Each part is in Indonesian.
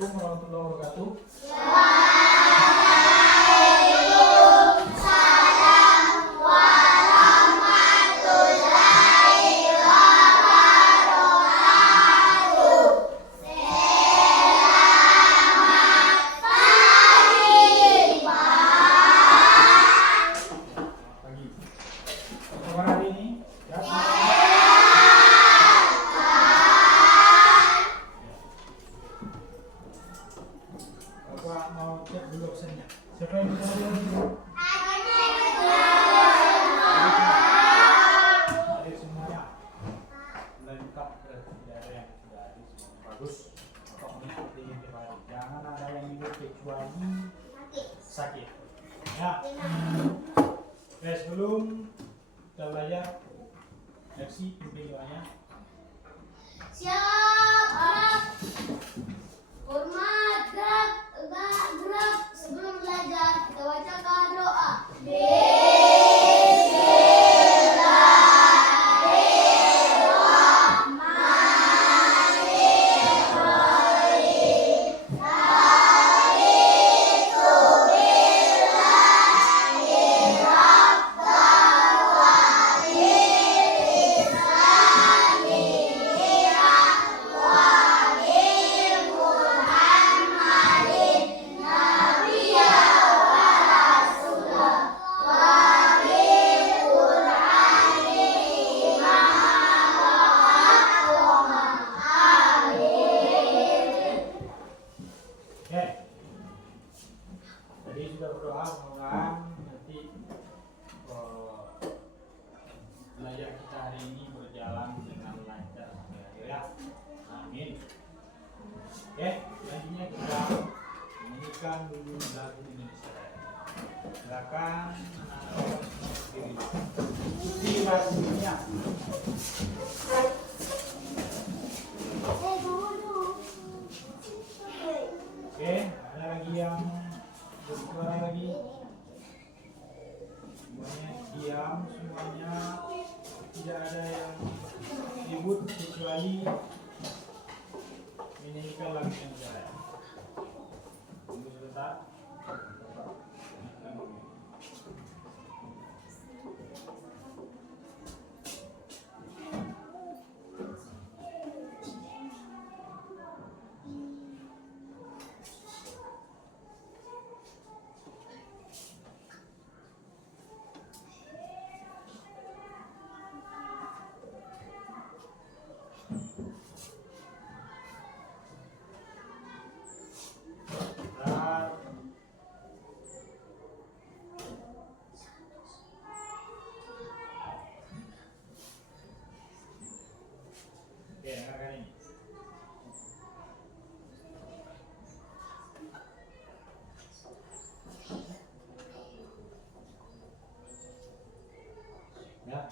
Assalamualaikum warahmatullahi wabarakatuh. Siapa yang bisa dulu? Adik semuanya lengkap, berarti tidak ada yang tidak adik semuanya bagus. Atau mengikuti tiap hari. Jangan ada yang ikut kecuali sakit. Ya. Oke, sebelum kita belajar reaksi videonya. Siap. Hormat, gerak. Sebelum belajar kita bacakan doa. Belajar kita hari ini berjalan dengan lancar sampai akhir ya. Amin. Oke, selanjutnya kita menyanyikan dulu lagu Indonesia Raya. Silakan anak-anak berdiri. Ikuti lagunya. Oke, ada lagi yang bersuara lagi. Semuanya diam, semuanya. Tidak ada yang ribut kecuali menyanyikan lagu yang saya. Tunggu sebentar. Ya.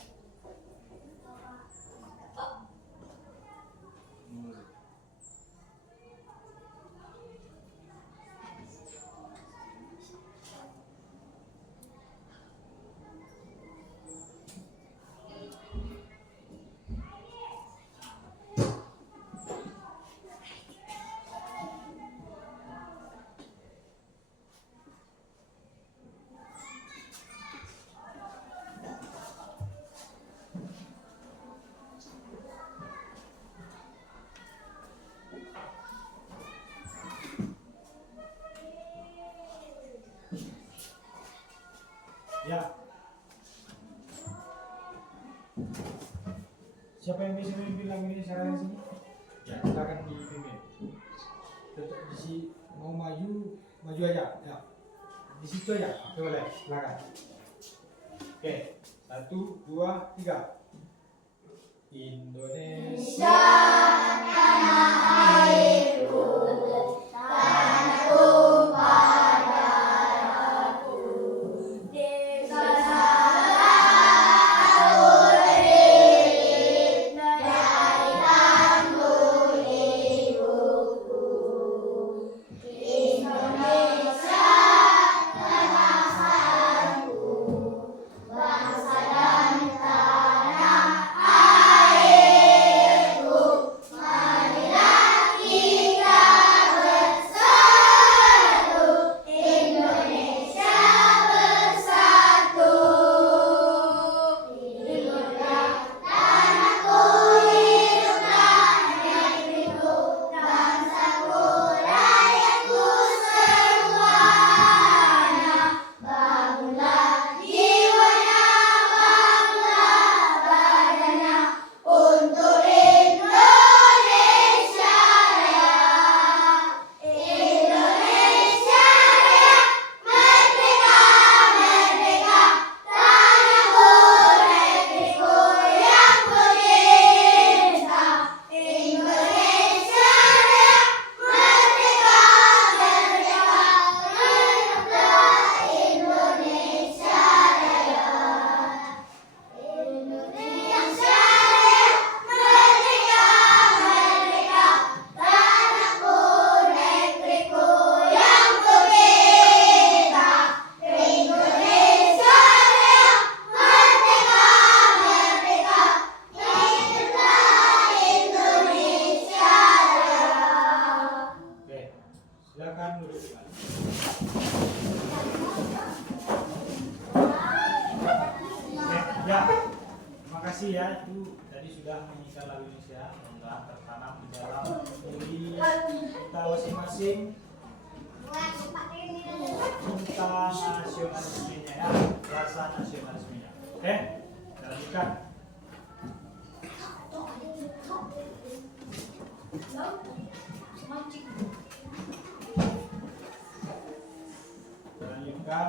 Ya. Siapa yang bisa memimpin lagu ini sekarang di sini? Ya, silakan dipimpin. Tetap di sini mau maju aja. Ya. Di situ aja. Oke, boleh. Silakan. Oke. 1, 2, 3. Indonesia tanah airku, tanah tumpah darahku. Bangsa dan tanah airku. tuh tadi sudah menyanyikan lagu Indonesia, mudah tertanam di dalam diri kita masing-masing cinta nasionalismenya ya, rasa nasionalismenya. Oke, kita lanjutkan. Kita lanjutkan.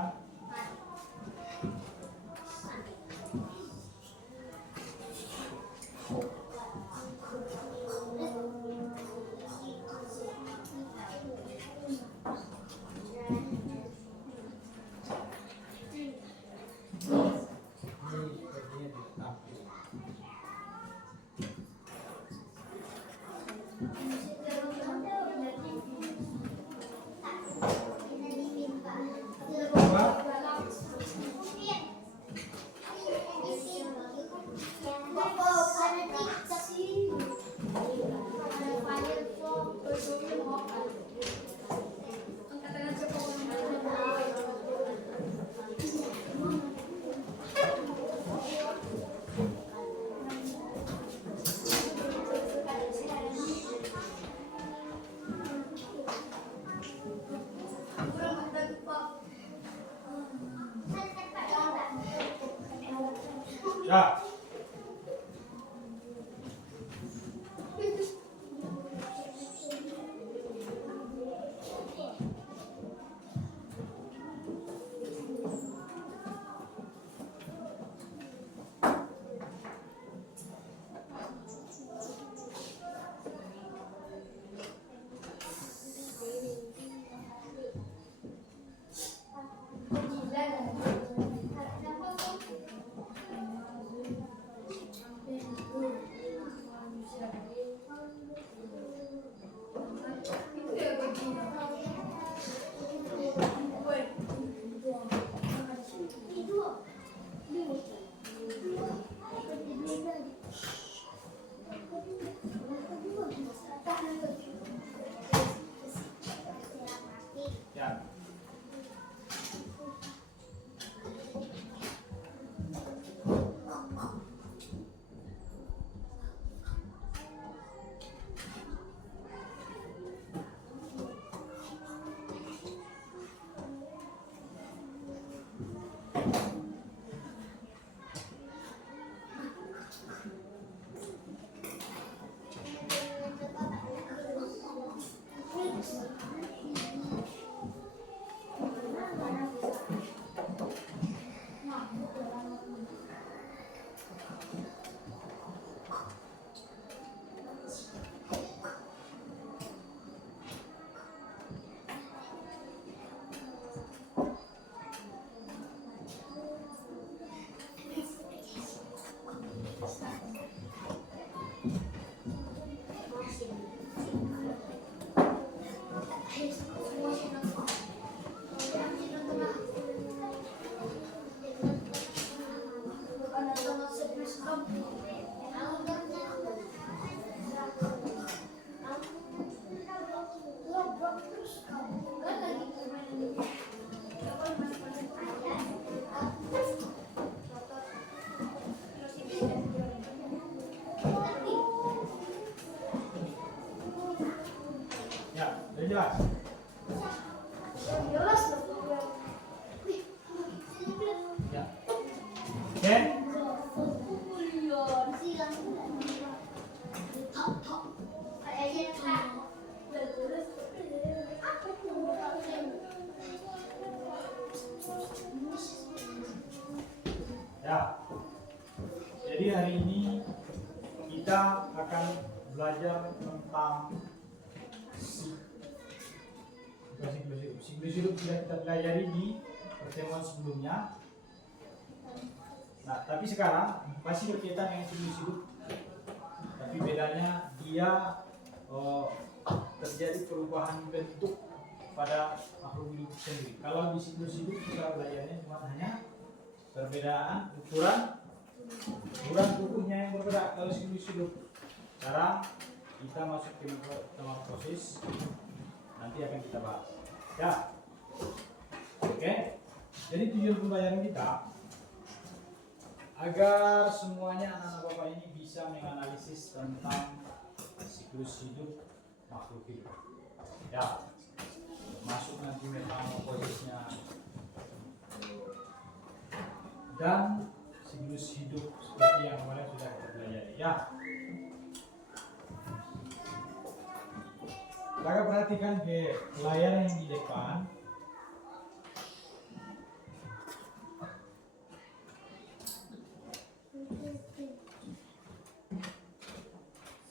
Ya. Ya. Jelas. Ya. Oke. Ya. Jadi hari ini kita akan belajar tentang siklus hidup sudah kita pelajari di pertemuan sebelumnya. Nah, tapi sekarang masih berkaitan dengan siklus hidup. Tapi bedanya dia terjadi perubahan bentuk pada makhluk hidup sendiri. Kalau di siklus hidup kita belajarnya cuma hanya perbedaan ukuran tubuhnya yang berbeda. Kalau siklus hidup sekarang kita masuk ke metamorfosis, nanti akan kita bahas. Ya, oke. Jadi tujuan pembelajaran kita agar semuanya anak-anak Bapak ini bisa menganalisis tentang siklus hidup makhluk hidup. Ya, masuk nanti metamorfosisnya dan siklus hidup seperti yang kemarin sudah kita pelajari. Ya, Kakak perhatikan ke layar yang di depan.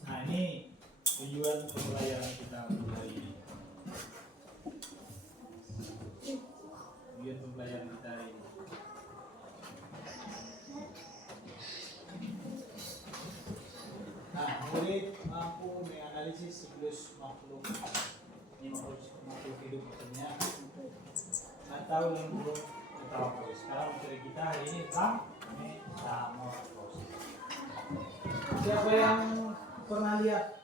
Nah, ini tujuan pembelajaran kita untuk hari ini. Tujuan pembelajaran kita hari ini. Nah, murid mampu menganalisis siklus makhluk hidup maksudnya, atau lembur metamorfosis. Sekarang materi kita hari ini tentang metamorfosis. Siapa yang pernah lihat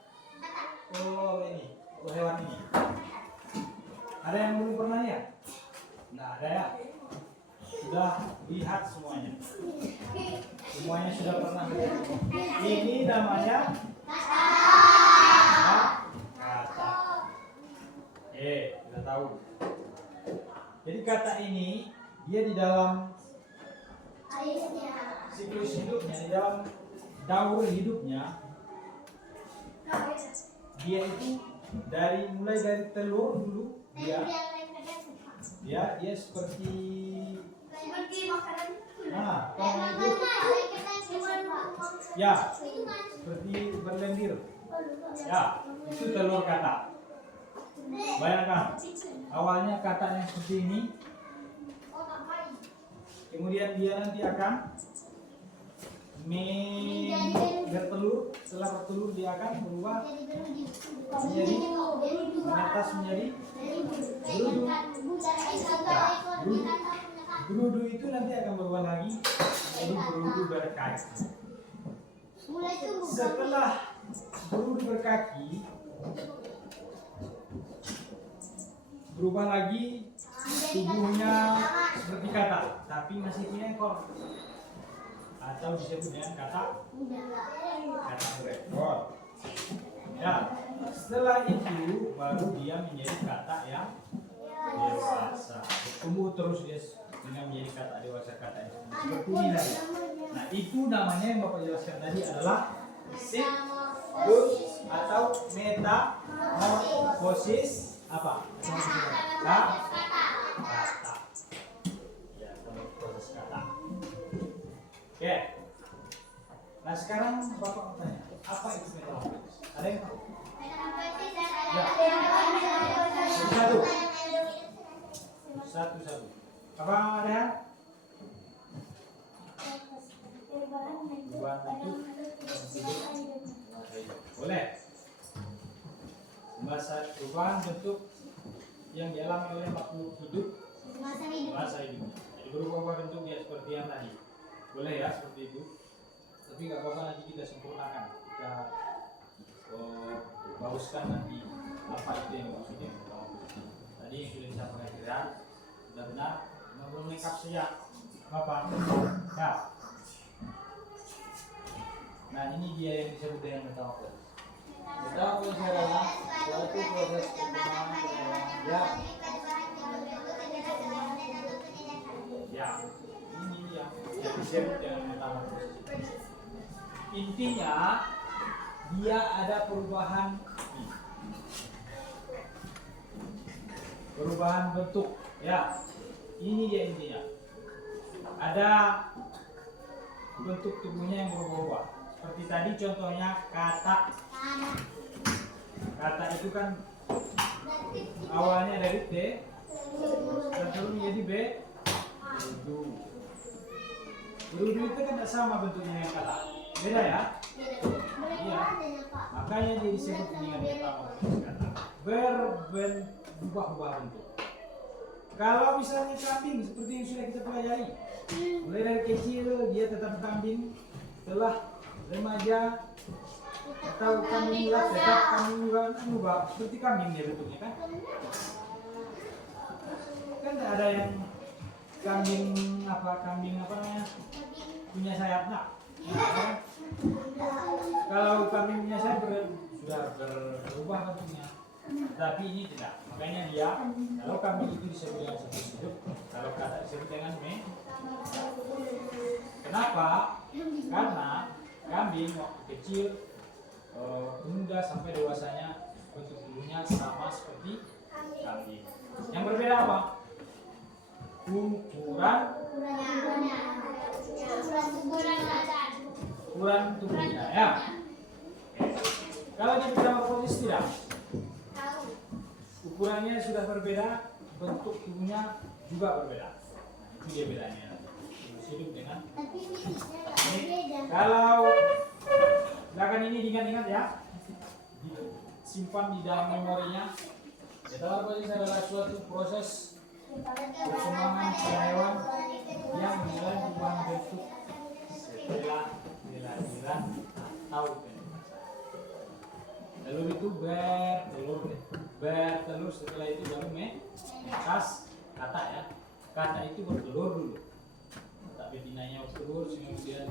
hewan ini? Ada yang belum pernah lihat? Nggak ada ya? Sudah lihat semuanya. Semuanya sudah pernah lihat. Ini namanya kata. Kita tahu. Jadi kata ini dia di dalam siklus hidupnya, di dalam daur hidupnya, dia itu mulai dari telur dulu, dia seperti ya seperti berlendir. Ya, itu telur kata. Bayangkan, awalnya katanya seperti ini, kemudian dia nanti akan bertelur. Setelah bertelur dia akan berubah menjadi menetas menjadi berudu. Berudu itu nanti akan berubah lagi menjadi berudu berkaki. Setelah berudu berkaki, berubah lagi tubuhnya seperti kata, tapi masih punya ekor, atau disebut dengan kata berekor. Ya, setelah itu baru dia menjadi kata yang dewasa. Tumbuh terus dia dengan menjadi kata dewasa, kata yang seperti ini tadi. Nah, itu namanya yang Bapak jelaskan tadi adalah siklus atau metamorfosis apa? Kata. Ya, metamorfosis kata. Oke. Nah, sekarang Bapak mau tanya, apa itu metamorfosis? Ada yang tahu? Ya. Satu. Apa ada? Boleh. Perubahan bentuk yang dialami oleh makhluk hidup masa hidupnya. Jadi berubah bentuk dia seperti yang tadi. Boleh ya seperti itu. Tapi nggak apa-apa, nanti kita sempurnakan. Kita bauskan nanti apa itu yang maksudnya. Tadi yang sudah disampaikan kira sudah benar, cuma belum lengkap saja. Bapak. Ya. Nah, ini dia yang disebut dengan metamorfosis. Metamorfosis adalah suatu proses perkembangan ya. Ya, ini yang disebut dengan metamorfosis. Intinya dia ada perubahan bentuk ya. Ini dia intinya. Ada bentuk tubuhnya yang berubah-ubah. Seperti tadi contohnya kata itu kan awalnya dari T terus menjadi B. Berudu itu kan tidak sama bentuknya dengan kata, beda ya. Iya, makanya dia disebut dengan metamorfosis kata, berubah-ubah bentuk. Kalau misalnya kambing seperti yang sudah kita pelajari, mulai dari kecil dia tetap kambing, setelah remaja atau kambing ulat tetap kambing berubah seperti kambing dia bentuknya kan tidak ada yang kambing apa namanya punya sayap nak. Nah, kalau kambing punya sayap sudah berubah bentuknya, tapi ini tidak. Makanya dia, kalau kambing itu disebut dengan siklus hidup, kalau kata disebut dengan Kenapa? Karena kambing waktu kecil muda sampai dewasanya bentuk tubuhnya sama seperti kambing. Yang berbeda apa? Ukuran tubuhnya ya. Kalau di metamorfosis tidak, ukurannya sudah berbeda, bentuk tubuhnya juga berbeda. Nah, itu dia bedanya. Hidup dengan ini. Kalau silakan ini diingat-ingat ya, simpan di dalam memorinya. Metamorfosis adalah suatu proses perkembangan hewan yang mulai perubahan bentuk setelah kelahiran atau penuasan. Telur itu bertelur, setelah itu baru menetas kata ya. Kata itu bertelur dulu, tapi betinanya bertelur, kemudian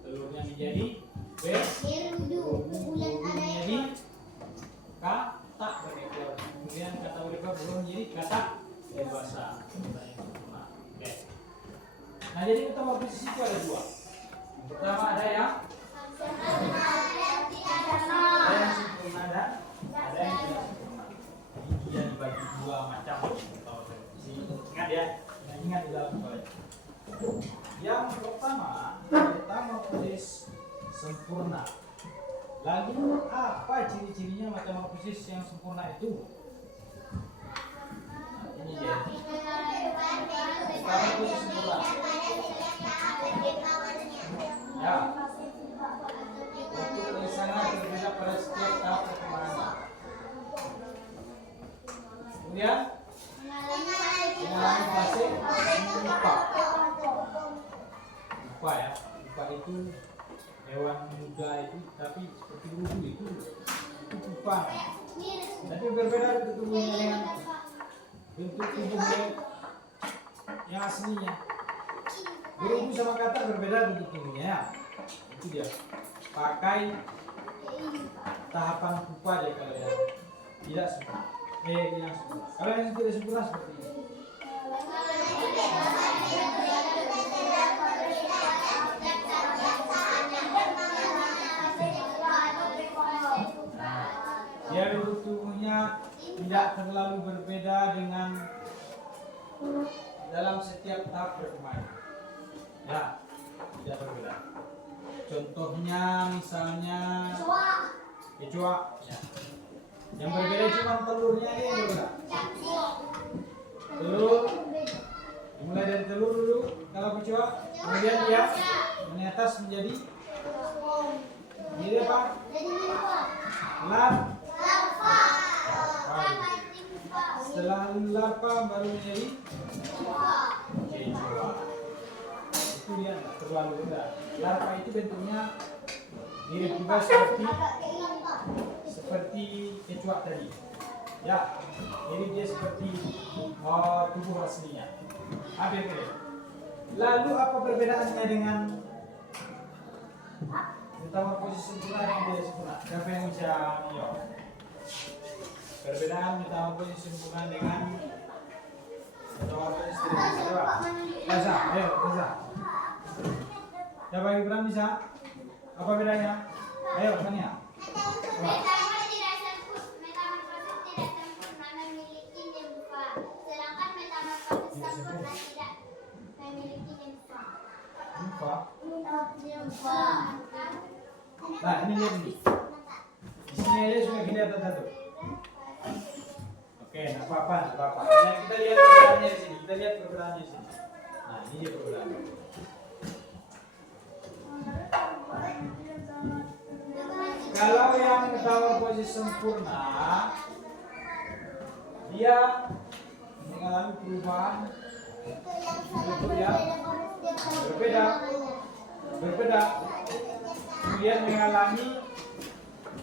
telurnya menjadi menjadi kata berekor, kemudian kata berekor belum menjadi kata dewasa. Oke. Nah, jadi metamorfosis itu ada dua. Yang pertama ada yang sempurna dan ada yang tidak sempurna. Jadi dia dibagi dua macam metamorfosis. Ingat ya, ingat di dalam kepala. Yang pertama metamorfosis sempurna. Lalu apa ciri-cirinya metamorfosis yang sempurna itu? Ini dia. Metamorfosis sempurna. Ya. Bentuk tulisannya berbeda pada setiap tahap perkembangan. Kemudian mengalami fase pupa. Pupa ya. Pupa itu hewan muda itu, tapi seperti rugu itu pupa. Tapi berbeda bentuk tubuhnya dengan bentuk tubuhnya yang aslinya. Berubu sama kata berbeda bentuk tubuhnya ya. Itu dia. Pakai tahapan pupa aja kalau yang tidak sempurna. Yang sempurna. Kalau yang tidak sempurna seperti ini. Dia bentuk tubuhnya tidak terlalu berbeda dengan dalam setiap tahap perkembangan. Ya, tidak berbeda. Contohnya misalnya kecoa. Ya. Yang berbeda cuma telurnya ini yang berbeda. Telur, mulai dari telur dulu kalau kecoa, kemudian dia menetas menjadi apa? Larva. Setelah larva baru menjadi kecoa. Itu dia nggak terlalu berat. Larva itu bentuknya mirip juga seperti kecoa tadi. Ya, jadi dia seperti tubuh aslinya. Hampir mirip. Lalu apa perbedaannya dengan metamorfosis sempurna dan tidak sempurna? Siapa yang bisa menjawab? Perbedaan metamorfosis sempurna dengan metamorfosis tidak sempurna. Bisa, ayo, bisa. Siapa yang berani bisa? Apa bedanya? Ayo, Tania. Metamorfosis tidak sempurna memiliki nimfa, sedangkan metamorfosis sempurna tidak memiliki nimfa. Nimfa. Nah, ini lihat nih. Di sini aja sudah kelihatan satu. Oke, nggak apa-apa. Nah, kita lihat perbedaannya di sini. Di sini. Nah, ini dia perbedaannya. Kalau yang metamorfosis sempurna, dia mengalami perubahan bentuk yang berbeda, kemudian mengalami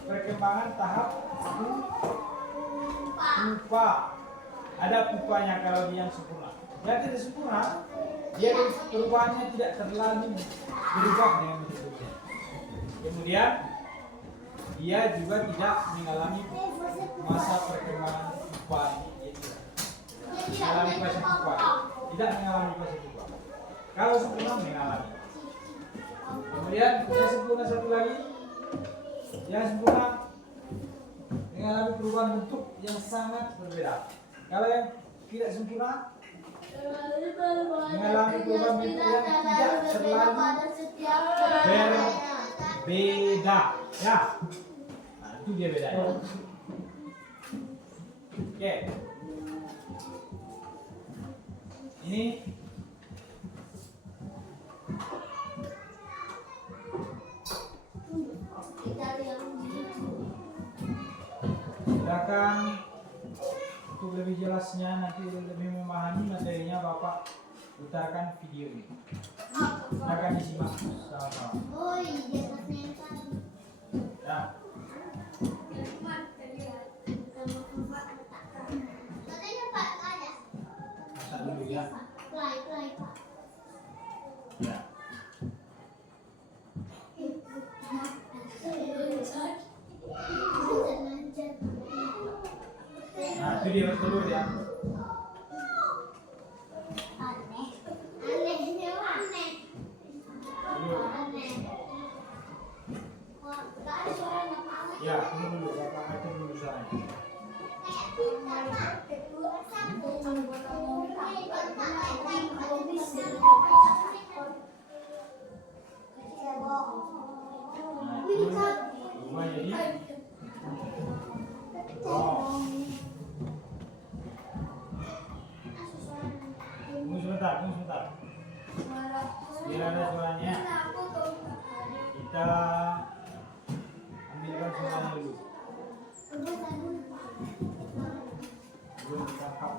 perkembangan tahap pupa. Ada pupanya kalau dia yang sempurna. Yang tidak sempurna, Dia perubahannya tidak terlalu berubah dengan bentuknya. Kemudian dia juga tidak mengalami masa perkembangan pupa ini. Dia mengalami fase pupa, tidak mengalami fase pupa. Kalau sempurna mengalami. Kemudian yang sempurna satu lagi, yang sempurna mengalami perubahan bentuk yang sangat berbeda. Kalau yang tidak sempurna mengalami perubahan bentuk yang tidak terlalu berbeda. Ya, nah, itu dia bedanya. Oke, ini silakan untuk lebih jelasnya, nanti lebih memahami materinya Bapak putarkan video ini. Silakan disimak sama-sama. Ya. Masak dulu ya. Ya. Nah, itu dia bertelur ya. Ya, tunggu dulu, Bapak atur dulu suaranya. Nah, itu rumah jadi tunggu sebentar. Biar ada suaranya. Kita ambilkan suaranya dulu. Belum ditangkap.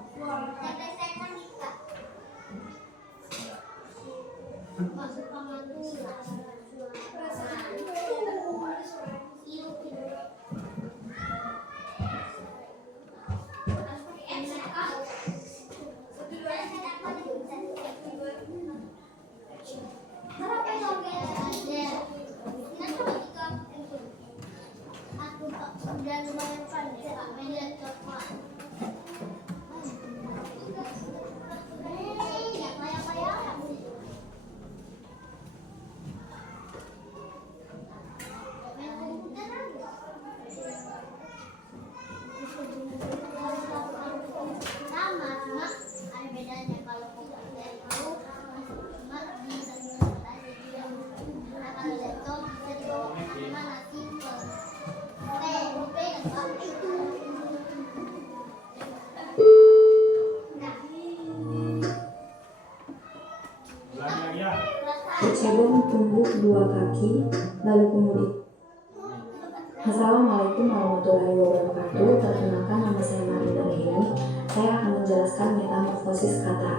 Kecebong tumbuh dua kaki, lalu kemudian. Assalamualaikum warahmatullahi wabarakatuh. Perkenalkan, nama saya Marina Rehini. Saya akan menjelaskan metamorfosis kata.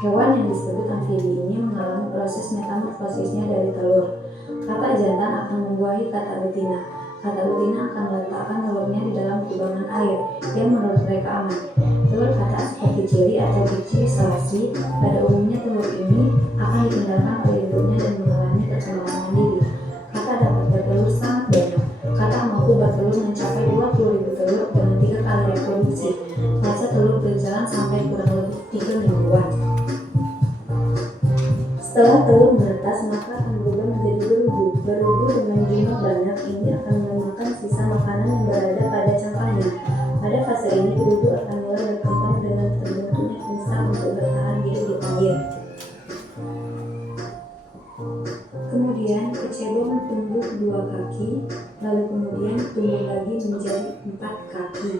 Hewan yang disebut amfibi ini mengalami proses metamorfosisnya dari telur. Kata jantan akan membuahi kata betina. Kata betina akan meletakkan telurnya di dalam kubangan air yang menurut mereka aman. Telur kata seperti ceri atau biji selasi, pada umumnya telur ini akan ditinggalkan oleh induknya dan mengalami perkembangan mandiri. Kata dapat bertelur sangat banyak. Kata mampu bertelur mencapai 20.000 telur dengan 3 kali reproduksi. Fase telur berjalan sampai kurang lebih 3 mingguan. Setelah telur menetas, maka akan berubah menjadi berudu. Berudu dengan jumlah banyak ini akan memakan sisa makanan yang berada pada cangkangnya. Pada fase ini, berudu akan mulai berkembang dengan terbentuknya insang untuk bertahan hidup di air. Kemudian kecebong tumbuh 2 kaki, lalu kemudian tumbuh lagi menjadi 4 kaki.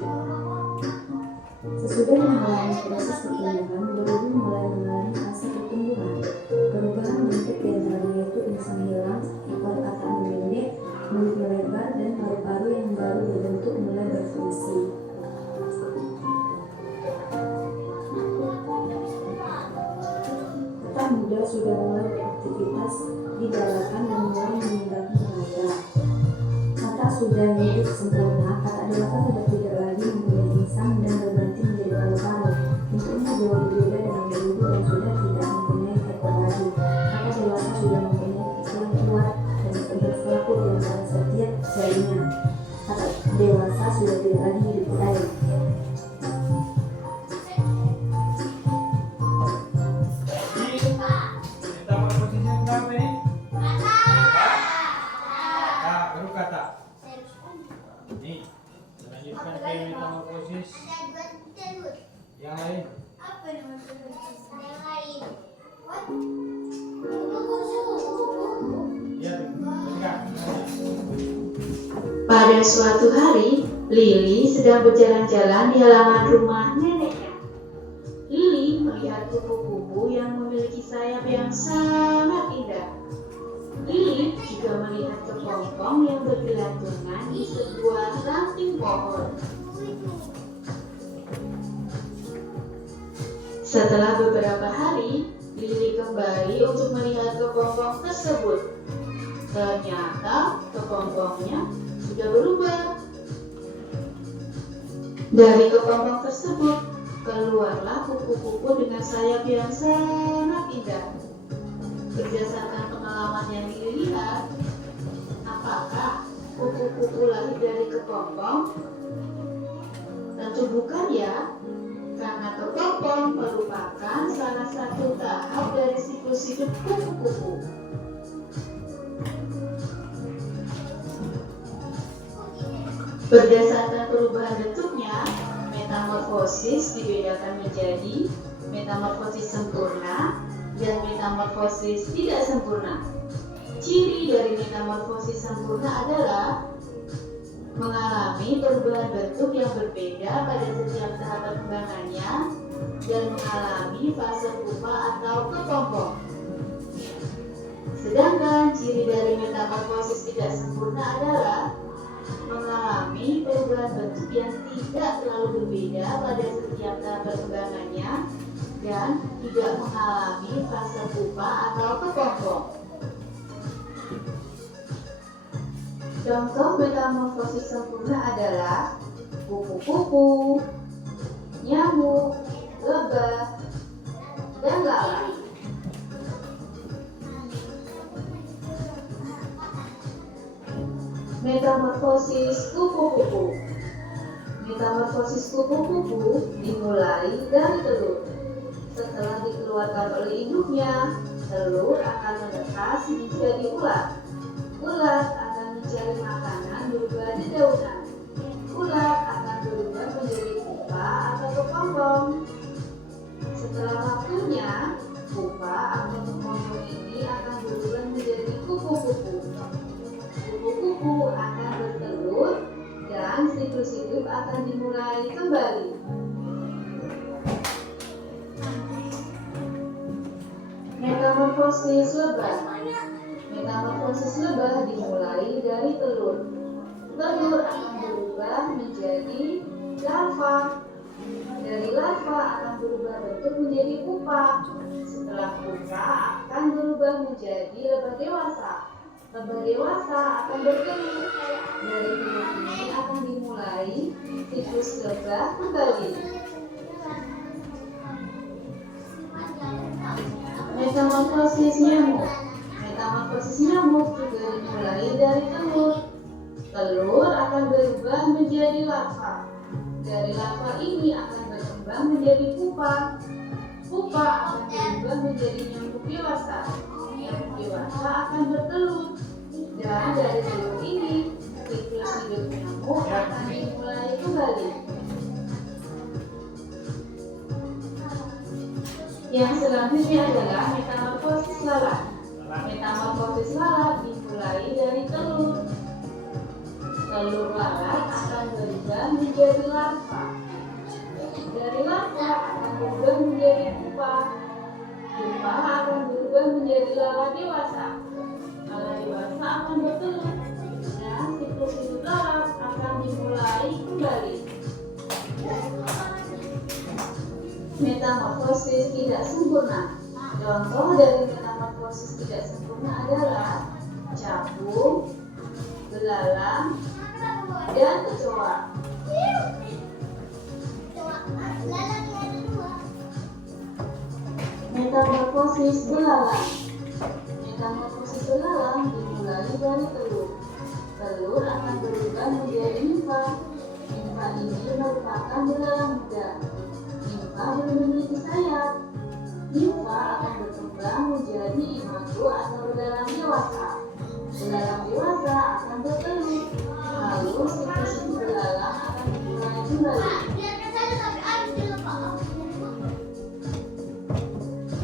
Sesudah mengalami proses pertumbuhan, berudu mulai mengalami fase pertumbuhan. Perubahan bentuk diantaranya yaitu insang hilang, ekor kata memendek, mulut melebar, dan paru-paru yang baru berbentuk mulai berfungsi. Kata muda sudah mulai beraktivitas di daratan dan mulai meninggalkan kata. Kata sudah hidup sempurna, kata dewasa sudah tidak lagi mempunyai insang dan berganti menjadi paru-paru. Bentuknya jauh berbeda dengan berudu yang sudah tidak mempunyai darinya. Saat dewasa sudah tidak lagi hidup di air. Metamorfosisnya berapa nih? Baru kata. Nih, lanjutkan ke metamorfosis yang lain. Ya, Pada suatu hari, Lily sedang berjalan-jalan di halaman rumah neneknya. Lily melihat kupu-kupu yang memiliki sayap yang sangat indah. Lily juga melihat kepompong yang bergelantungan di sebuah ranting pohon. Setelah beberapa hari, Lily kembali untuk melihat kepompong tersebut. Ternyata kepompongnya sudah berubah. Dari kepompong tersebut, keluarlah kupu-kupu dengan sayap yang sangat indah. Berdasarkan pengalaman yang dilihat, apakah kupu-kupu lahir dari kepompong? Tentu bukan ya, karena kepompong merupakan salah satu tahap dari siklus hidup kupu-kupu. Berdasarkan perubahan bentuknya, metamorfosis dibedakan menjadi metamorfosis sempurna dan metamorfosis tidak sempurna. Ciri dari metamorfosis sempurna adalah mengalami perubahan bentuk yang berbeda pada setiap tahap perkembangannya dan mengalami fase pupa atau kepompong. Sedangkan ciri dari metamorfosis tidak sempurna adalah mengalami perubahan bentuk yang tidak terlalu berbeda pada setiap tahap perkembangannya dan tidak mengalami fase pupa atau kepompong. Contoh metamorfosis sempurna adalah kupu-kupu, nyamuk, lebah, dan lalat. Metamorfosis kupu-kupu. Metamorfosis kupu-kupu dimulai dari telur. Setelah dikeluarkan oleh induknya, telur akan menetas menjadi ulat. Ulat akan mencari makanan berupa dedaunan. Ulat akan berubah menjadi pupa atau kepompong. Setelah waktunya, pupa atau kepompong ini akan berubah menjadi kupu-kupu. Kupu-kupu akan bertelur dan siklus hidup akan dimulai kembali. Metamorfosis lebah. Metamorfosis lebah dimulai dari telur. Telur akan berubah menjadi larva. Dari larva akan berubah bentuk menjadi pupa. Setelah pupa akan berubah menjadi lebah dewasa. Lebah dewasa akan bertelur. Dari telur ini akan dimulai siklus lebah kembali. Metamorfosis nyamuk. Metamorfosis nyamuk juga dimulai dari telur. Telur akan berubah menjadi larva. Dari larva ini akan berkembang menjadi pupa. Pupa akan berubah menjadi nyamuk dewasa. Nyamuk dewasa akan bertelur. Dan dari telur ini, siklus hidup nyamuk akan dimulai kembali. Yang selanjutnya adalah metamorfosis lalat. Metamorfosis lalat dimulai dari telur. Telur lalat akan berubah menjadi larva. Dari larva akan berubah menjadi pupa. Pupa akan berubah menjadi lalat dewasa. Lalat dewasa akan bertelur. Dan siklus hidup lalat akan dimulai kembali. Metamorfosis tidak sempurna. Contoh dari metamorfosis tidak sempurna adalah capung, belalang, dan kecoa. Metamorfosis belalang. Metamorfosis belalang dimulai dari telur. telur akan berubah menjadi nimfa. Nimfa ini merupakan belalang muda. Nimfa belum memiliki sayap. Nimfa akan berkembang menjadi imago atau belalang dewasa. Belalang dewasa akan bertelur. Lalu siklus belalang akan dimulai kembali.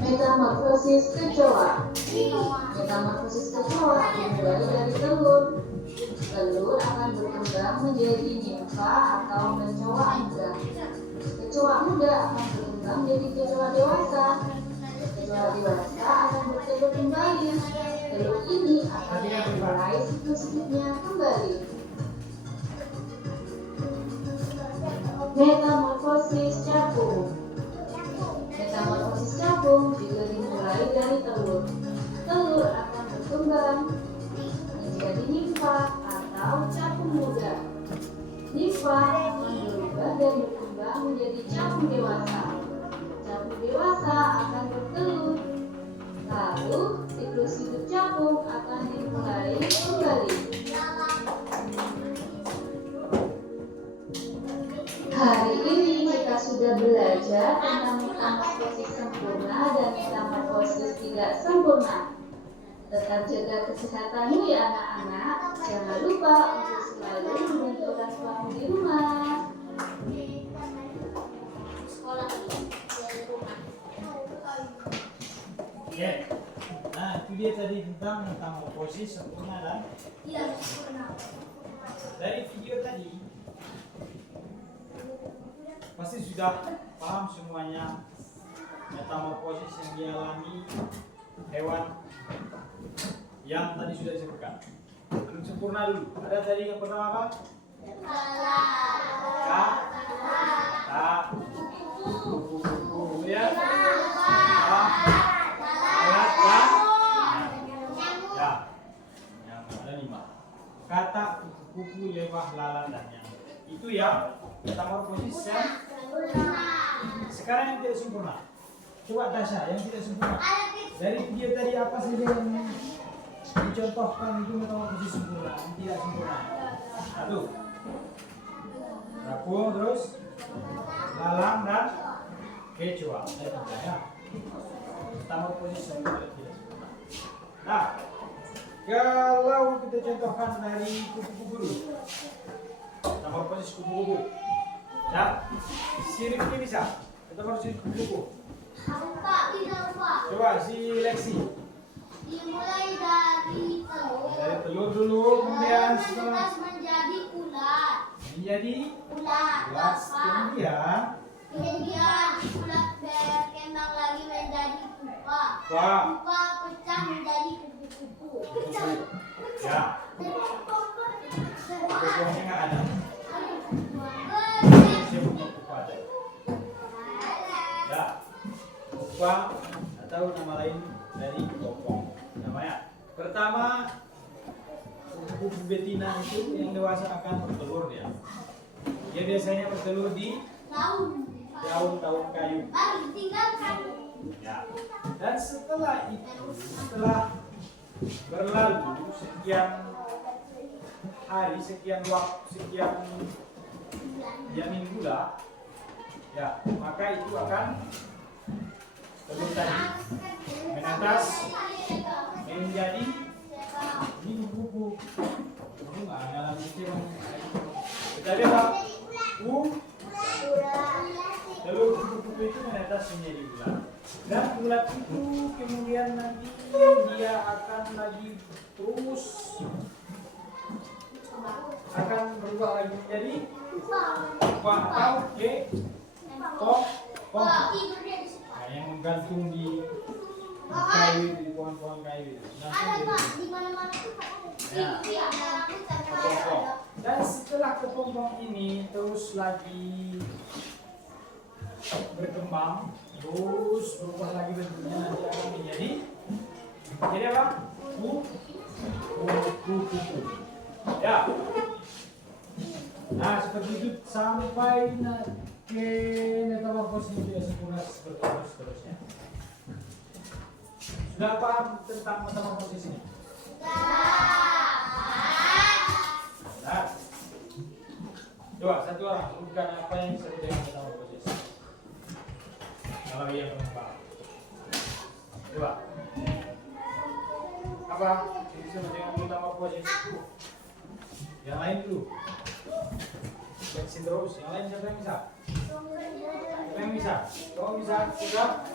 Metamorfosis kecoa. Metamorfosis kecoa dimulai dari telur. Telur akan berkembang menjadi nimfa atau kecoa muda. Kecoa muda akan berkembang menjadi kecoa dewasa. Kecoa dewasa akan bertelur kembali. Telur ini akan memulai siklus hidupnya kembali. Metamorfosis capung. Metamorfosis capung juga dimulai dari telur. Telur akan berkembang menjadi nimfa atau capung muda. Nimfa akan berubah dan berkembang menjadi capung dewasa. Capung dewasa akan bertelur. Lalu siklus hidup capung akan dimulai kembali. Hari ini kita sudah belajar tentang metamorfosis sempurna dan metamorfosis tidak sempurna. Tetap jaga kesehatanmu ya anak-anak. Jangan lupa untuk selalu membantu orang tuamu di rumah. Oke. Nah, itu dia tadi tentang metamorfosis sempurna dan Tidak sempurna. dari video tadi pasti sudah paham semuanya metamorfosis yang dialami hewan yang tadi sudah disebutkan. Belum sempurna dulu. Ada tadi yang pertama apa? Kuku ya. Alat dan ya. Yang ada 5. Kata kuku, lebah, lalat dan nyamuk. Itu ya metamorfosis yang sekarang yang tidak sempurna. Coba Tasya yang tidak sempurna. Dari video tadi apa saja yang dicontohkan itu metamorfosis sempurna, yang tidak sempurna? Satu, rapung, terus lalang dan kecoa. Ya. Metamorfosis yang tidak sempurna. Nah, kalau kita contohkan dari kupu-kupu dulu, metamorfosis kupu-kupu. Ya, siripnya bisa. Metamorfosis kupu-kupu. Coba si Lexi. Dimulai dari telur. Dari telur dulu, kemudian setelah menjadi ulat. menjadi Ulat. ulas, kemudian Ulat berkembang lagi menjadi pupa. wah, Pupa pecah menjadi kupu-kupu. ya, kupu-kupunya nggak ada. Sebutnya kupu ada. Ya, kupa atau nama lain dari kopong. Namanya pertama kupu betina itu yang dewasa akan bertelur dia. Dia biasanya bertelur di daun-daun kayu. Baru ditinggalkan. Ya. Dan setelah itu, setelah berlalu sekian hari, sekian waktu, sekian minggu lah, ya, maka itu akan telur tadi menetas menjadi ini kupu. Nggak ada lagi kita lihat telur kupu-kupu itu menetas menjadi ulat. Dan ulat itu kemudian nanti dia akan lagi terus akan berubah lagi menjadi pupa atau kok yang menggantung di kayu, di pohon-pohon kayu. Di mana-mana tuh Ya. Kepompong. Dan setelah kepompong ini terus lagi berkembang, terus berubah lagi bentuknya, nanti akan menjadi apa? Kupu-kupu. Ya. Nah, seperti itu sampai ke metamorfosis yang sempurna seterusnya. Sudah paham tentang metamorfosis ini? Coba satu orang sebutkan apa yang disebut dengan metamorfosis. Kalau iya kamu paham. Coba. Apa yang disebut dengan metamorfosis? Yang lain dulu. Terus, yang lain siapa yang bisa? Siapa yang bisa? Kamu bisa? Sudah?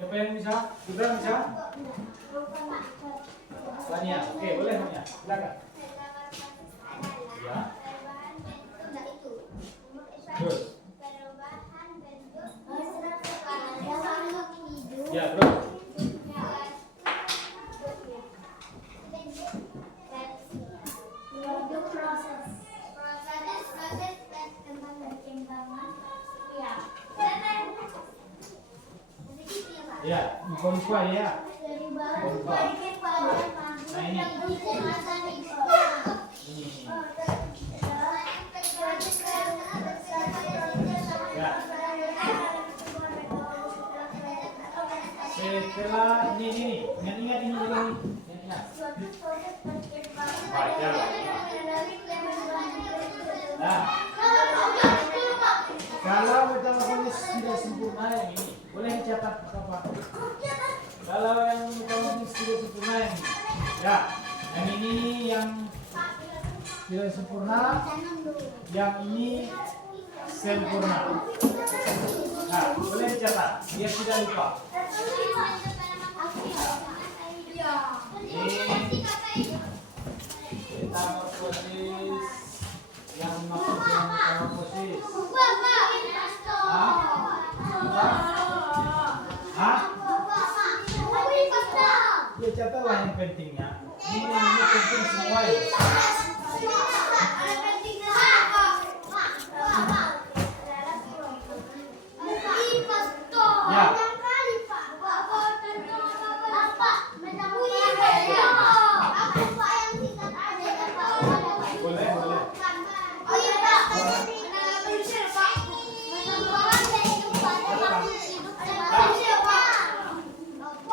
Siapa yang bisa? Sudah bisa? Tanya. Oke, boleh tanya. Silakan. Ya. Terus. Ya, terus. Ya, lupa ya. Lupa. Nah ini. Ya. Setelah ini, ingat ini dulu. Ingat. Baca. Nah, kalau metamorfosis tidak sempurna yang ini, boleh dicatat apa? Kalau yang metamorfosis tidak sempurna yang ini, ya, yang ini yang tidak sempurna, yang ini sempurna. Nah, boleh dicatat, biar tidak lupa. Metamorfosis yang maksudnya metamorfosis. Ya catatlah yang pentingnya. Ini penting semua ya. Ya. Boleh.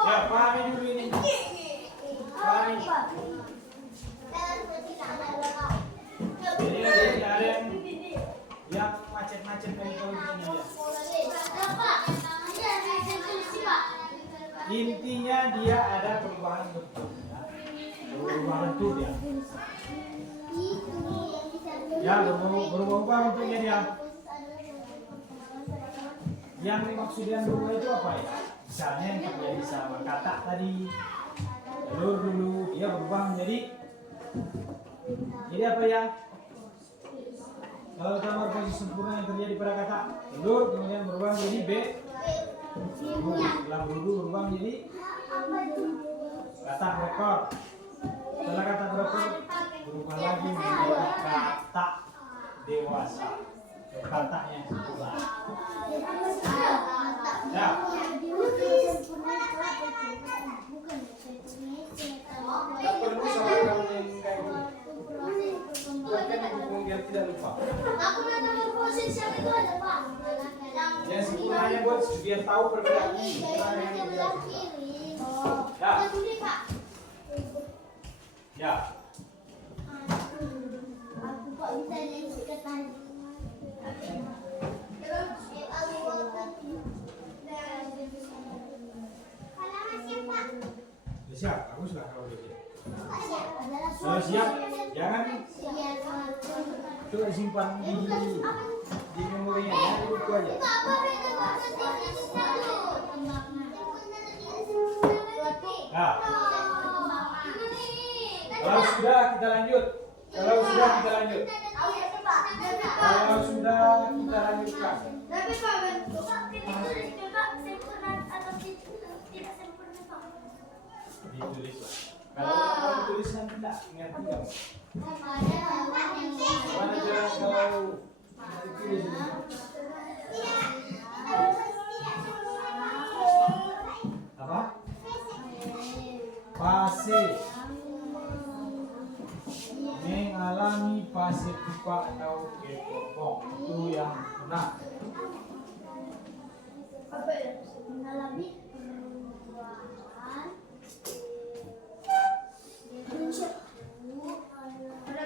Ya, pahami dulu ini. Pahami. Jadi ada yang macet-macet dari ini. Intinya dia ada perubahan bentuk. Berubah bentuk dia. Ya, berubah bentuknya dia. Yang maksudnya berubah itu apa ya? Misalnya yang terjadi sama kata tadi, telur dulu dia berubah menjadi apa ya? Kalau metamorfosis sempurna yang terjadi pada kata telur kemudian berubah menjadi b, setelah berubah menjadi kata rekor. Setelah kata rekor berubah lagi menjadi kata dewasa. Kata yang sempurna. Ya. Tak perlu sama kamu yang kayak gini. Bukan hukum biar tidak lupa. Yang sempurnanya buat biar tahu perbedaan ini. Ya. Aku kok bisa jadi sekretaris. Siap, baguslah kalau siap. Kalau siap, jangan coba simpan di memorinya, jangan lupa aja. Nah, kalau sudah kita lanjut. Kalau sudah kita lanjutkan. Tapi Pak bentuk itu coba sempurna atau tidak sempurna Pak? Ditulis lah. Kalau tulisan tidak ngerti kamu. Mana cara kalau ditulis ini? Apa? Fase. Mengalami fase pupa atau kepopong itu yang benar. Apa ya? Mengalami perubahan. Ada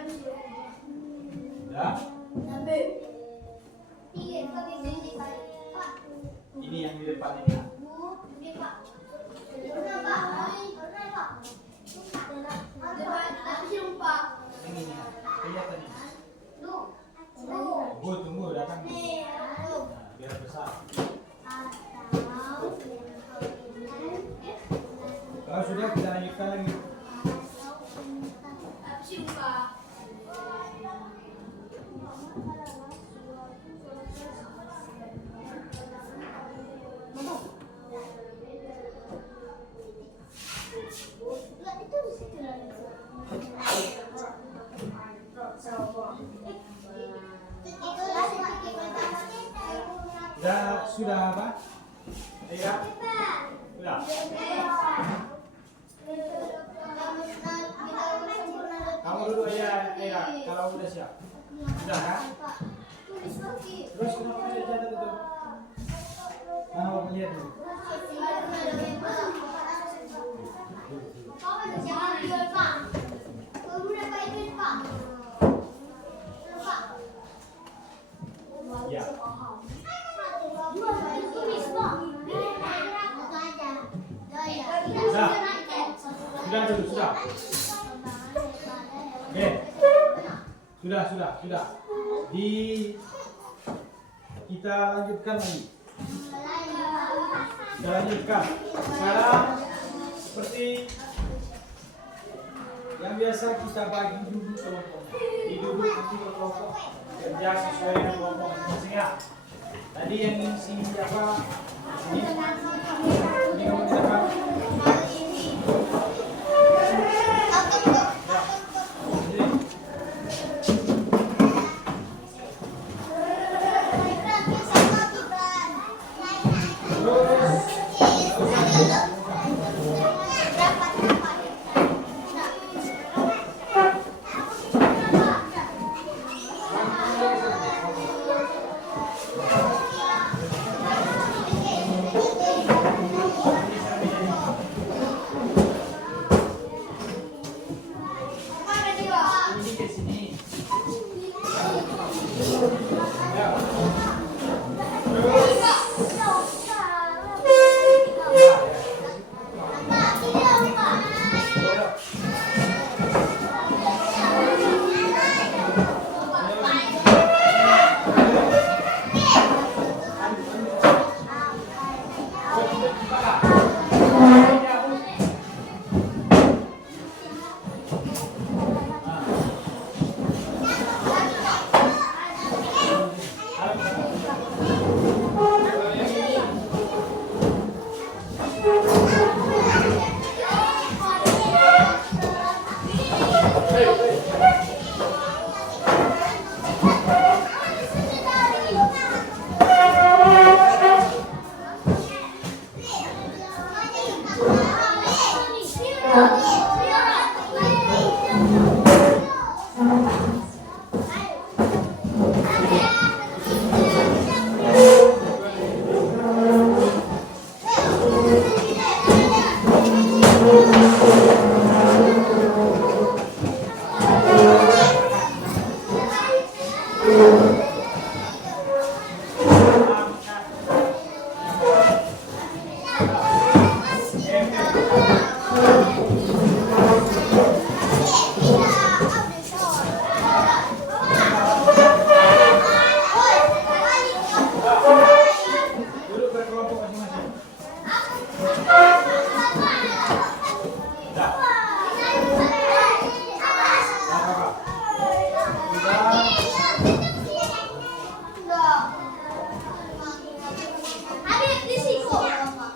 Sudah apa? Iya. Sudah. Kamu dulu ya, kalau udah siap. Sudah kan? Terus kenapa tidak catat itu? Mana mau lihat dulu? Jangan jual, Pak. Kamu udah baik, Pak. Pak. Ya. Sudah dulu, sudah. Oke. Sudah. Kita lanjutkan lagi. Sekarang seperti yang biasa kita bagi duduk kelompoknya. Duduk nanti kelompok kerja sesuai dengan kelompok masing-masing ya. Tadi yang isi apa? Ini kamu siapa?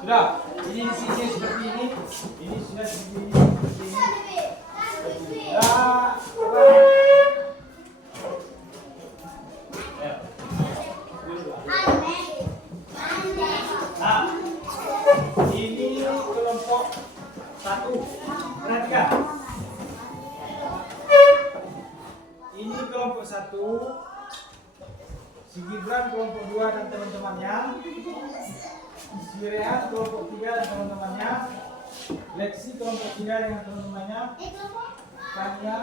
Sudah, ini isinya seperti ini. Ini sudah seperti ini. Nah, ini kelompok 1. Perhatikan. Ini kelompok 1. Si Gibran kelompok 2 dan teman-temannya. Si Rehan kelompok 3 dan teman-temannya. Lexi kelompok 3 dengan teman-temannya. Tanya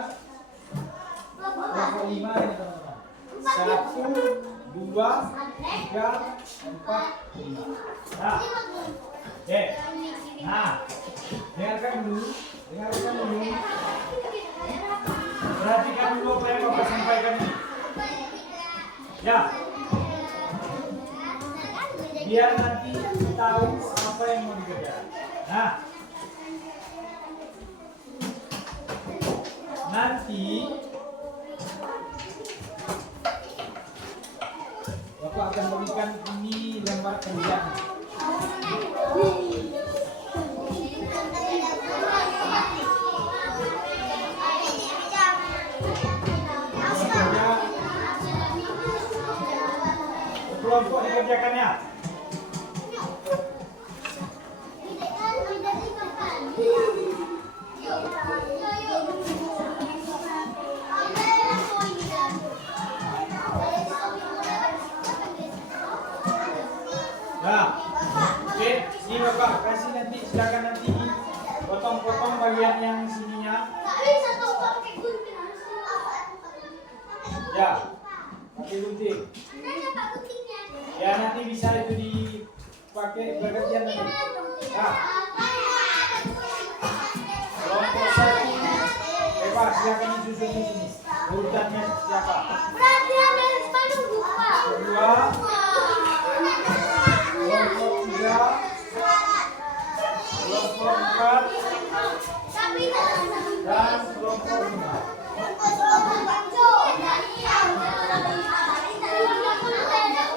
kelompok 5 dengan teman-teman. 1, 2, 3, 4, 5. Nah, oke. Nah, dengarkan dulu. Perhatikan dulu apa yang Bapak sampaikan ini. Ya. Biar nanti tahu apa yang mau dikerjakan. Nah, nanti Bapak akan berikan ini lembar kerjaan. Kelompok dikerjakannya. Nah, oke, ini Bapak kasih nanti, silakan nanti potong-potong bagian yang sininya. Ya, pakai gunting. Ya nanti bisa itu dipakai bergantian nanti. Nah, kelompok satu, Pak silakan disusun di sini. Urutannya siapa? Kedua, kelompok tiga, kelompok empat, dan kelompok lima.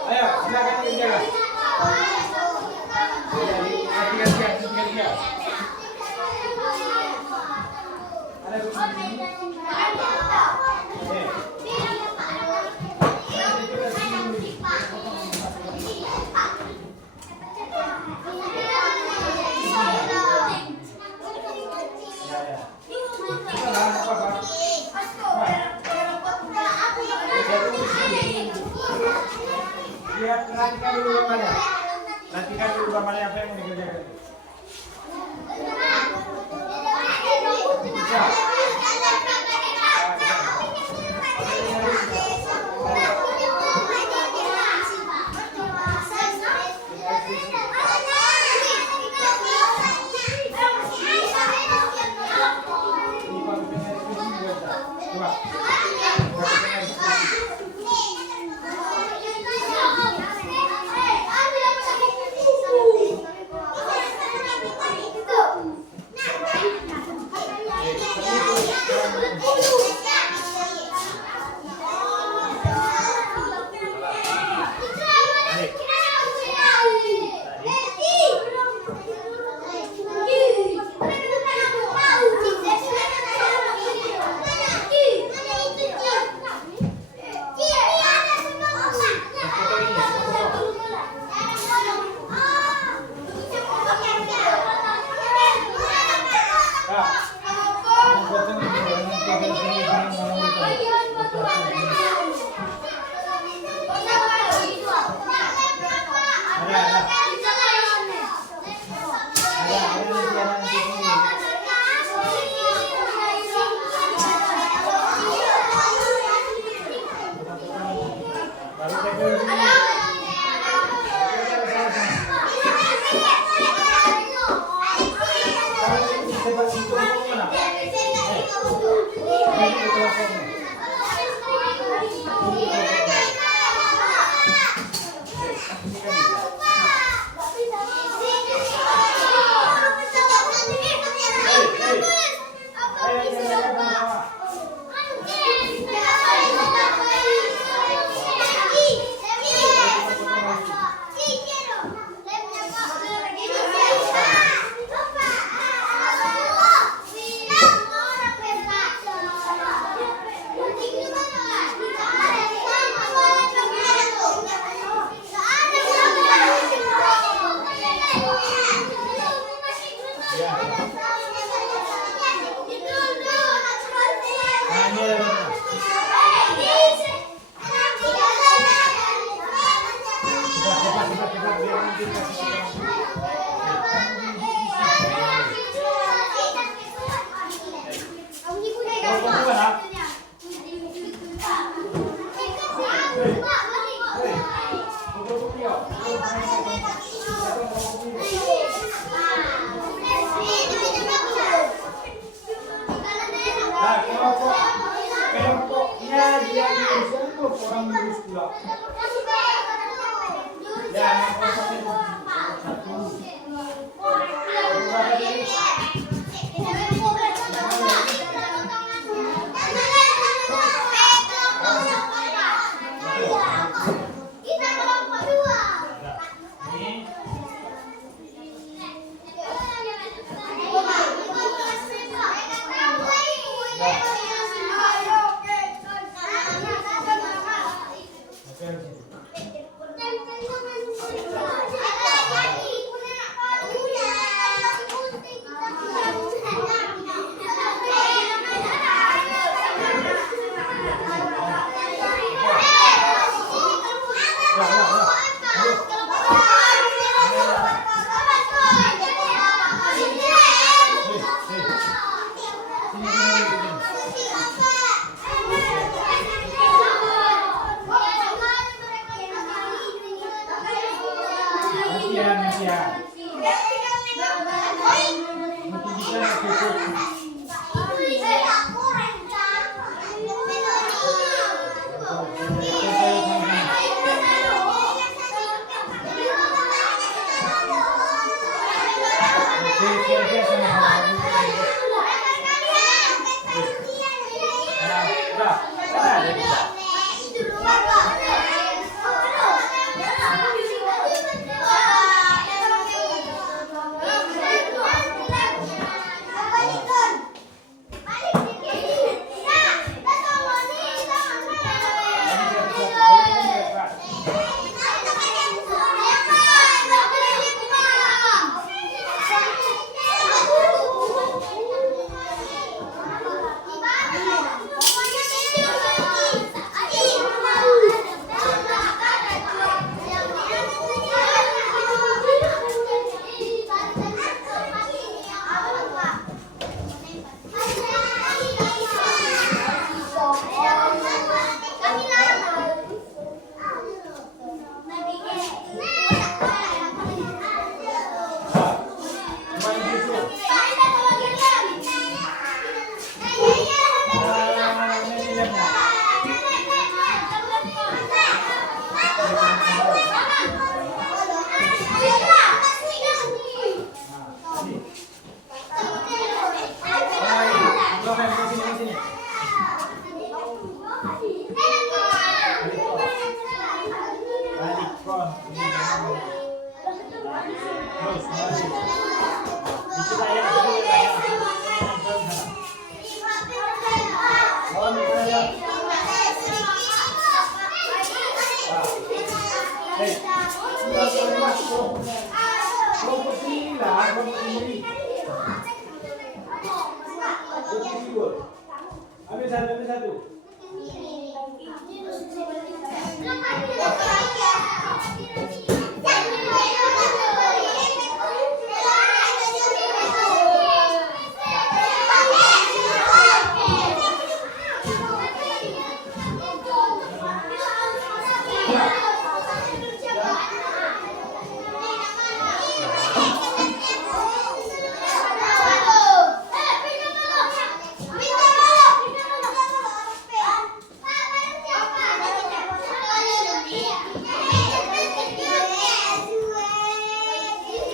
Ayo, silakan kerjakan. Tiga. Ada di sini. Perhatikan dulu gambarnya. Perhatikan dulu gambarnya apa yang mau dikerjakan. Bisa. kelompoknya dia diusul orang lulus pula. Ya, satu. Zikra, mana ada kita? Ambil satu.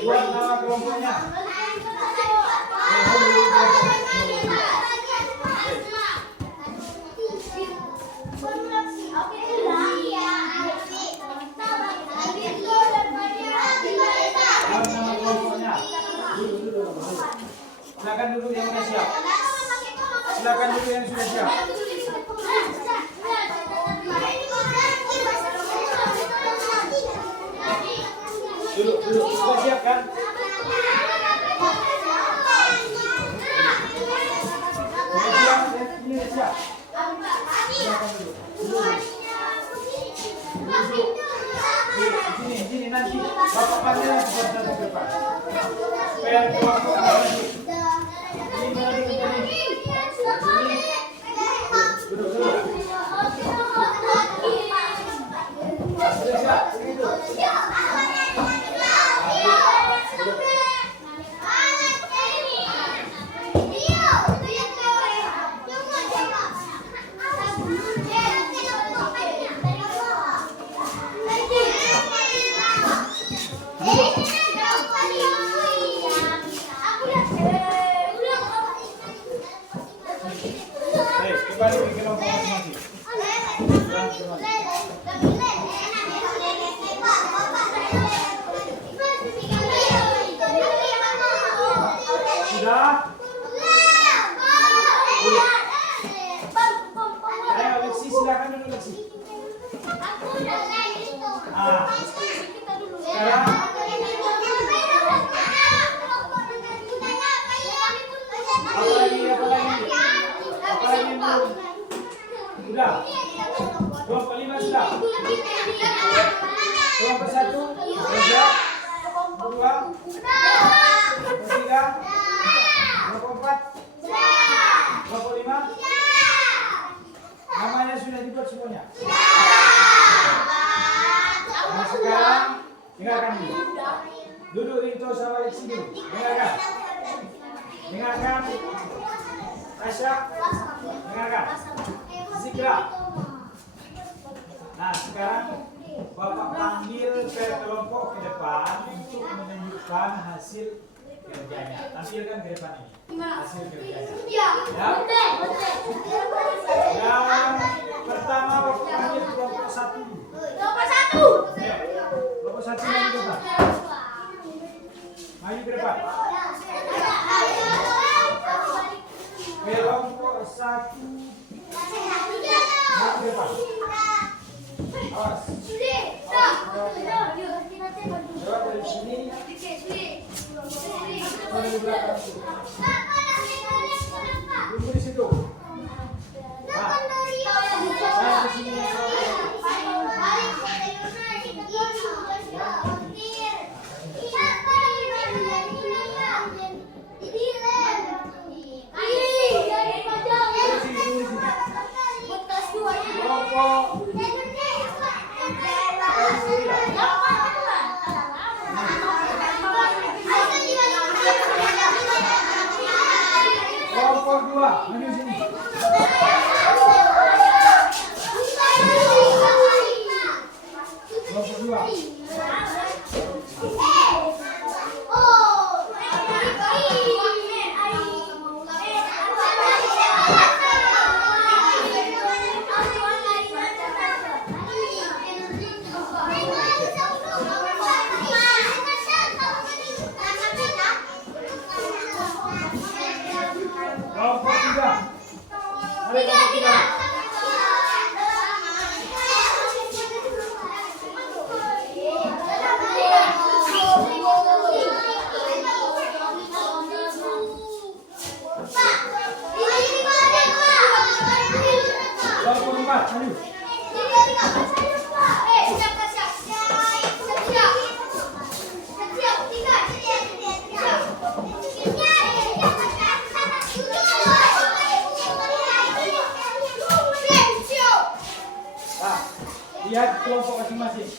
Buat nama kelompoknya. Silakan dulu yang sudah siap. Silakan dulu yang sudah siap. Duduk, sudah siap kan? Ini siap. Sini nanti bapak panggil cepat ke depan. Supaya kelompok lagi. Duduk. Sudah siap, begitu. Kembali ke kelompok masing-masing. Sudah? Ayo Lexi, silakan dulu Lexi. Sekarang apa lagi belum? Sudah. Kelompok 5 sudah. Kelompok 1 sudah. 2 3 kelompok 4 kelompok 5 namanya sudah dibuat semuanya. Nah sekarang dengarkan dulu. Duduk Rinto sama Lexi dulu. Dengarkan. Tasya, dengarkan. Zikra. Nah sekarang Bapak panggil ke kelompok ke depan untuk menunjukkan hasil kerjanya. Tampilkan ke depan ini hasil kerjanya. Ya. maju sini. Kelompok 2. Kelompok 3. Mari kelompok 3. Kelompok 4, maju. Nah, lihat kelompok masing-masing.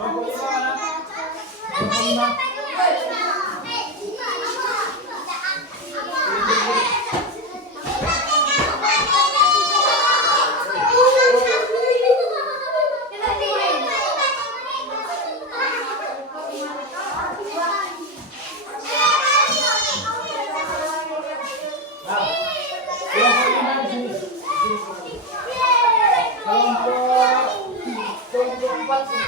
Kelompok 5 mana? Kelompok 5. Nah, kelompok 5 di sini. Kelompok 4 sini.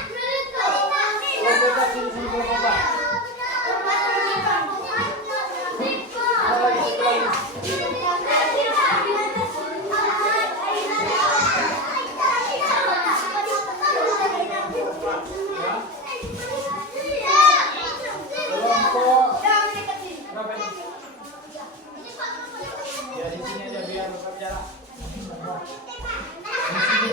Kelompok 4 sini, kelompok 4. Ada lagi, satu lagi. Kelompok berapa ini? Ya di sini aja biar tetap jarak. Di sini.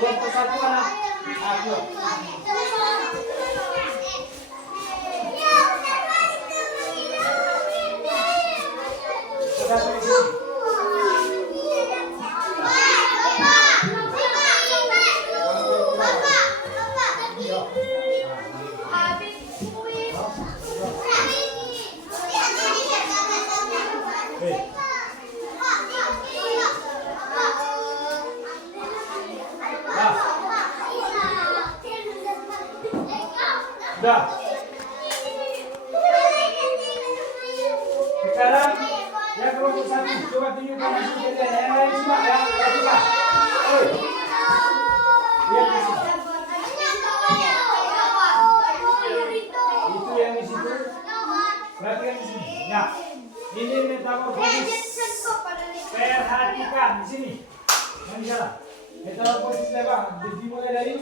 Kelompok 1 mana? Ayo. Satu di sini. Sudah. Sekarang yang kelompok 1 coba tunjukkan hasil kerja yang lain simak ya. Perhatikan. Lihat di sini. Itu yang di situ. Perhatikan di sini. Nah, ini metamorfosis. Perhatikan di sini. Yang salah. Metamorfosis lebar. Dimulai dari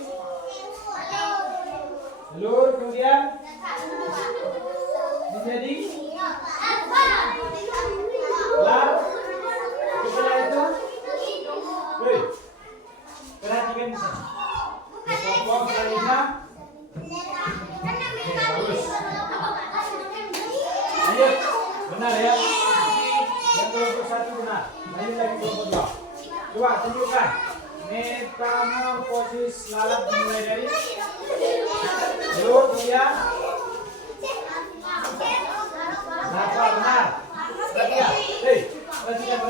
telur, kemudian menjadi lar, setelah itu perhatikan di sini. Kelompok selanjutnya. Bagus. Lanjut. Benar ya. Yang kelompok 1 benar. Lanjut lagi kelompok 2. Coba tunjukkan metamorfosis lalat dimulai dari telur, kemudian larva. Benar. Perhatikan. Perhatikan.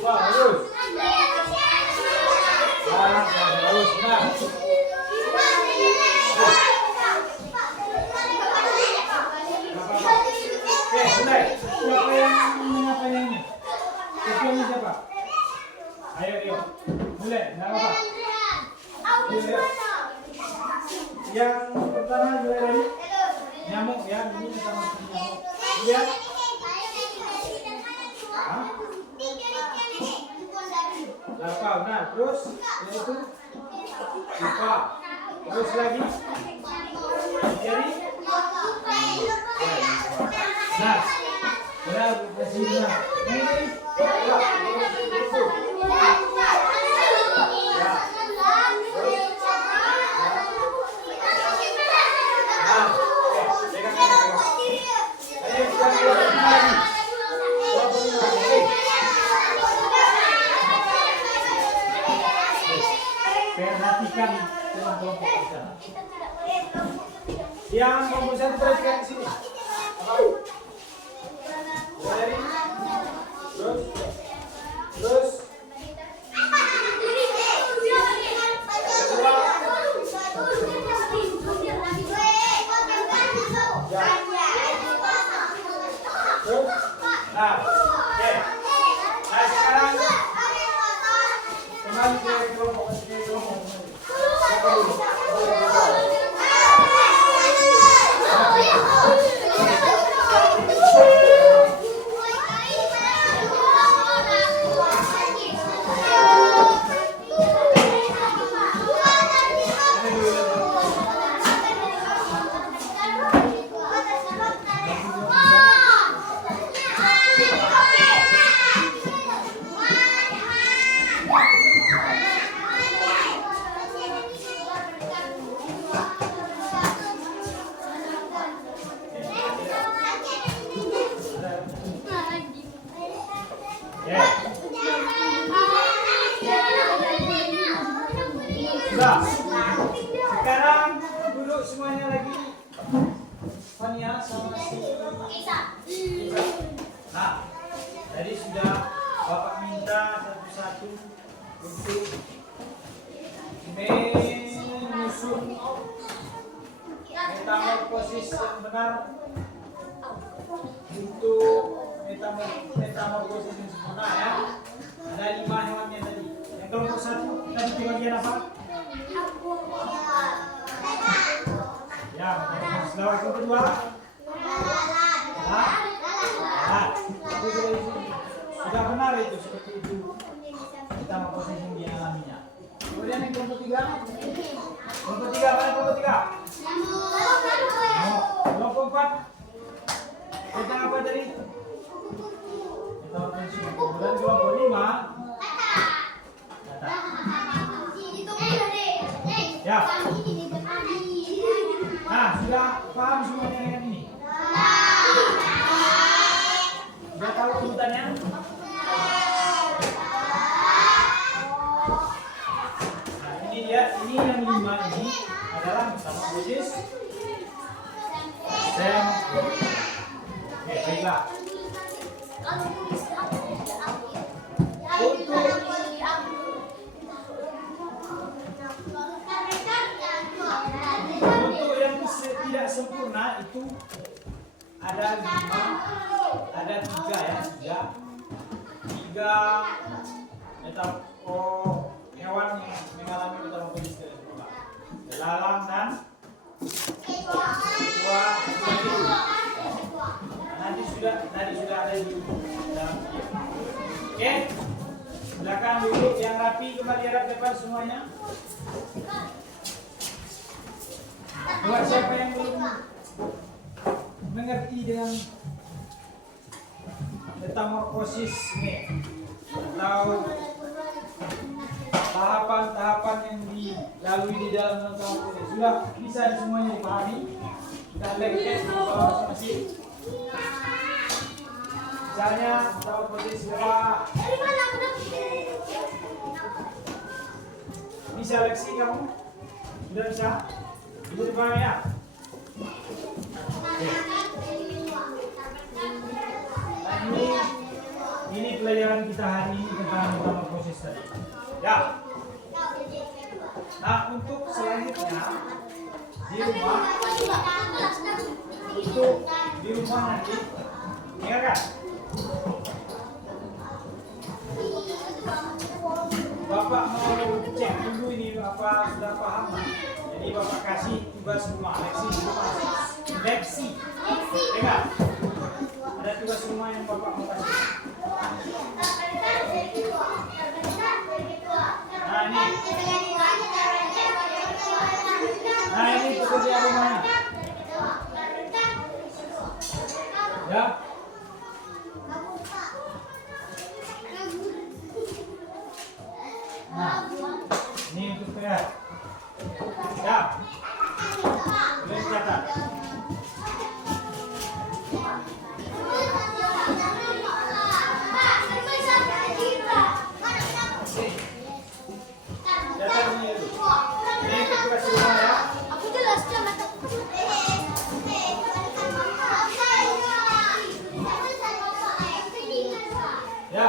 Wah, bagus. Bagus. Benar. Oke, mulai. Siapa yang menyapa yang ini? Ketuanya siapa? Ayo. Mulai. Nggak apa-apa. Yang pertama mulai dari nyamuk ya. Ini pertama nyamuk. Lihat. Larva, benar. Terus yaitu pupa. Terus lagi jadi nah, benar, masih benar. Ini Nah, oke. Nah, sekarang kembali ke kelompok kelompok. Sudah. Sekarang duduk semuanya lagi. Fania sama si. Nah, tadi sudah Bapak minta satu-satu untuk menyusun metamorfosis yang benar untuk metamorfosis yang sempurna ya. Ada 5 hewannya tadi. Yang kelompok 1 tadi di bagian apa? Ya, setelah yang kedua. Sudah benar itu seperti itu. Kita mau proses yang dialaminya. Kemudian yang kelompok 3. Kelompok 3 mana kelompok 3? Kelompok 4. Tentang apa tadi? Kemudian kelompok 5. Ya. Nah, sudah paham semuanya dengan ini? Sudah tahu urutannya? Nah, ini dia, ini yang 5 ini adalah metamorfosis Oke, baiklah. Untuk yang tidak sempurna itu ada 5, ada 3 ya, 3 hewan yang mengalami metamorfosis tidak sempurna. Belalang dan kecoa. Tadi sudah ada di dalam video. Oke, silakan duduk yang rapi, kembali hadap depan semuanya. Buat siapa yang belum mengerti dengan metamorfosis ini atau tahapan-tahapan yang dilalui di dalam metamorfosis, sudah bisa semuanya dipahami? Kita lengket masing-masing. Misalnya metamorfosis berapa? Bisa leksi kamu? Sudah bisa? Bisa dipahami ya? Oke. Nah, ini pelajaran kita hari ini tentang metamorfosis tadi. Ya. Nah, untuk selanjutnya di rumah nanti, ingat kan? Bapak mau cek dulu ini Bapak sudah paham. Jadi Bapak kasih tugas rumah, leksi. Dengar. Ada tugas rumah yang Bapak mau kasih. Nah ini pekerjaan rumahnya. Ya. Nah, ini untuk PR. Ya. Boleh catat. Catat ini dulu. Ini tugas rumah ya. Aku jelas Ya.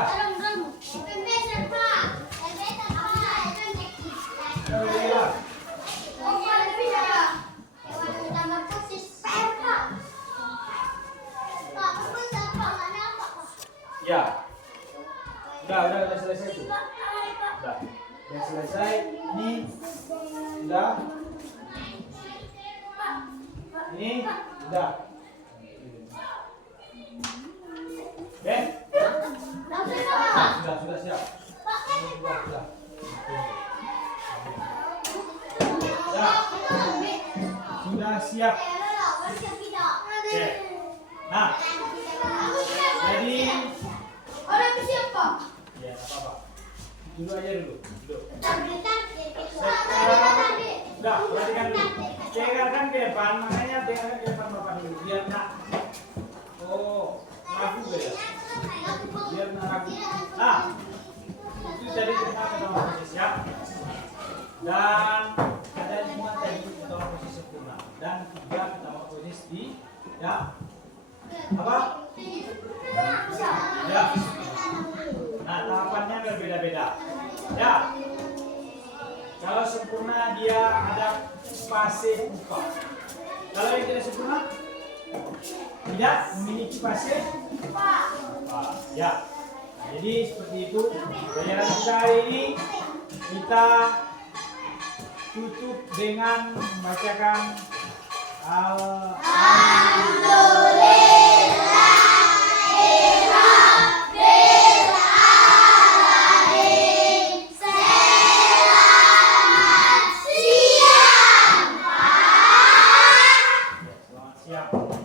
Ya. Udah selesai itu. Udah selesai. Ini udah. Ini udah. Oke? Sudah siap. Sudah. Ya. Sudah siap. Oke. Nah, jadi ya apa-apa. Duduk aja dulu. Duduk. Udah, perhatikan dulu. Dengarkan ke depan, makanya dengarkan ke depan Bapak dulu. Biar nak. Oh, ragu ya. Biar nak ragu. Nah, itu jadi kita pertama posisi ya. Dan ada 5 tadi pertama posisi sempurna. Dan 3 pertama posisi di ya. Apa? Ya. Nah, tahapannya berbeda-beda. Ya. Kalau sempurna dia ada spasi 4. Kalau yang tidak sempurna tidak memiliki spasi 4. Ya. Nah, jadi seperti itu pelajaran kita hari ini. Kita tutup dengan membacakan Alhamdulillah.